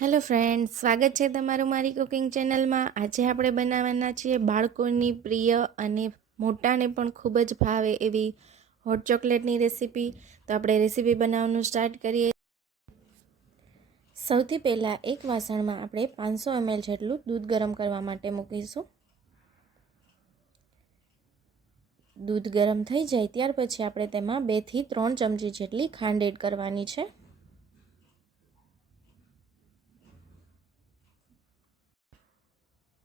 Hello friends, સ્વાગત છે તમારું મારી કુકિંગ ચેનલમાં। આજે આપણે બનાવવાના છીએ બાળકોની પ્રિય અને મોટાને પણ ખૂબ જ ભાવે એવી હોટ ચોકલેટની રેસીપી। તો આપણે રેસીપી બનાવવાનું સ્ટાર્ટ કરીએ। સૌથી પહેલાં એક વાસણમાં આપણે 500 ml જેટલું દૂધ ગરમ કરવા માટે મૂકીશું। દૂધ ગરમ થઈ જાય ત્યાર પછી આપણે તેમાં 2 થી 3 ચમચી જેટલી ખાંડ એડ કરવાની છે।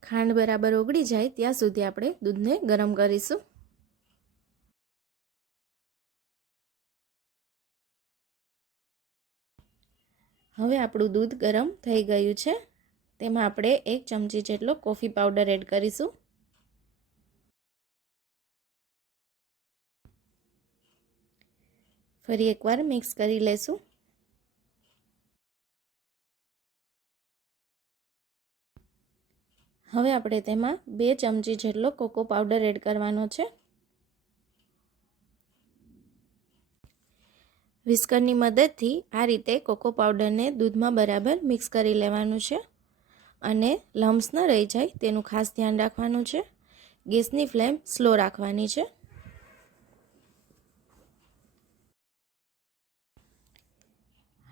ખાંડ બરાબર ઓગળી જાય ત્યાં સુધી આપણે દૂધને ગરમ કરીશું। હવે આપણું દૂધ ગરમ થઈ ગયું છે, તેમાં આપણે 1 ચમચી જેટલો કોફી પાવડર એડ કરીશું। ફરી એકવાર મિક્સ કરી લેશું। હવે આપણે તેમાં 2 ચમચી જેટલો કોકો પાવડર એડ કરવાનો છે। વિસ્કરની મદદથી આ રીતે કોકો પાવડરને દૂધમાં બરાબર મિક્સ કરી લેવાનું છે અને લમ્સ ન રહી જાય તેનું ખાસ ધ્યાન રાખવાનું છે। ગેસની ફ્લેમ સ્લો રાખવાની છે।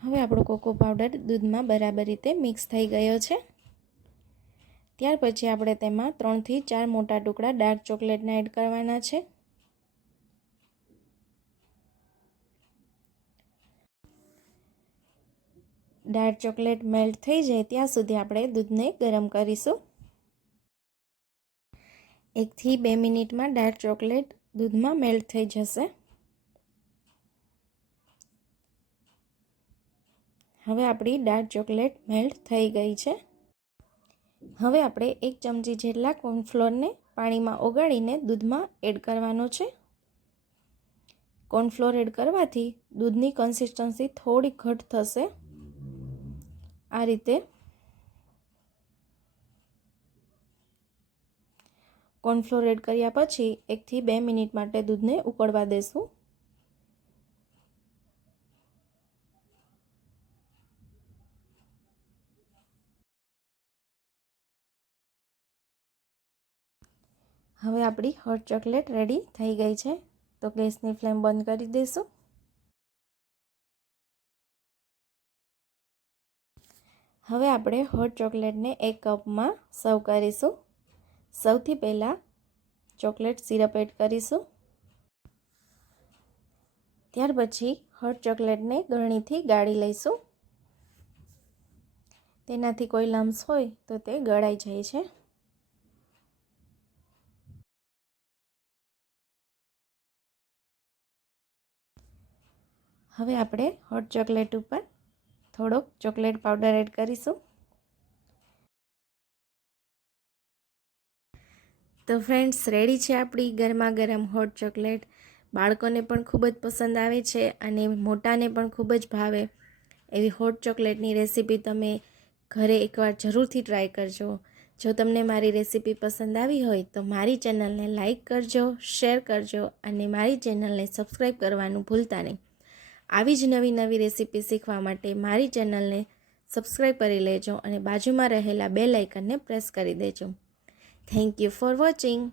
હવે આપણો કોકો પાવડર દૂધમાં બરાબર રીતે મિક્સ થઈ ગયો છે। ત્યાર પછી આપણે તેમાં 3 થી 4 મોટા ટુકડા ડાર્ક ચોકલેટના એડ કરવાના છે। ડાર્ક ચોકલેટ મેલ્ટ થઈ જાય ત્યાં સુધી આપણે દૂધને ગરમ કરીશું। 1 થી 2 મિનિટમાં ડાર્ક ચોકલેટ દૂધમાં મેલ્ટ થઈ જશે। હવે આપણી ડાર્ક ચોકલેટ મેલ્ટ થઈ ગઈ છે। હવે આપણે 1 ચમચી જેટલા કોર્નફ્લોરને પાણીમાં ઓગાળીને દૂધમાં એડ કરવાનો છે। કોર્નફ્લોર એડ કરવાથી દૂધની કન્સિસ્ટન્સી થોડી ઘટ થશે। આ રીતે કોર્નફ્લોર એડ કર્યા પછી 1 થી 2 મિનિટ માટે દૂધને ઉકળવા દેશું। હવે આપણી હોટ ચોકલેટ રેડી થઈ ગઈ છે, તો ગેસની ફ્લેમ બંધ કરી દઈશું। હવે આપણે હોટ ચોકલેટને એક કપમાં સર્વ કરીશું। સૌથી પહેલાં ચોકલેટ સિરપ એડ કરીશું। ત્યાર પછી હોટ ચોકલેટને ગળણીથી ગાળી લઈશું। તેનાથી કોઈ લમ્સ હોય તો તે ગળાઈ જાય છે। હવે આપણે હોટ ચોકલેટ ઉપર થોડોક ચોકલેટ પાવડર એડ કરીશું। તો ફ્રેન્ડ્સ, રેડી છે આપણી ગરમા ગરમ હોટ ચોકલેટ। બાળકોને પણ ખૂબ જ પસંદ આવે છે અને મોટાને પણ ખૂબ જ ભાવે એવી હોટ ચોકલેટની રેસીપી તમે ઘરે એકવાર જરૂરથી ટ્રાય કરજો। જો તમને મારી રેસીપી પસંદ આવી હોય તો મારી ચેનલને લાઈક કરજો, શેર કરજો અને મારી ચેનલને સબસ્ક્રાઈબ કરવાનું ભૂલતા નહીં। આવી જ નવી નવી રેસીપી શીખવા માટે મારી ચેનલને સબસ્ક્રાઈબ કરી લેજો અને બાજુમાં રહેલા બેલ આઇકનને પ્રેસ કરી દેજો। Thank you for watching.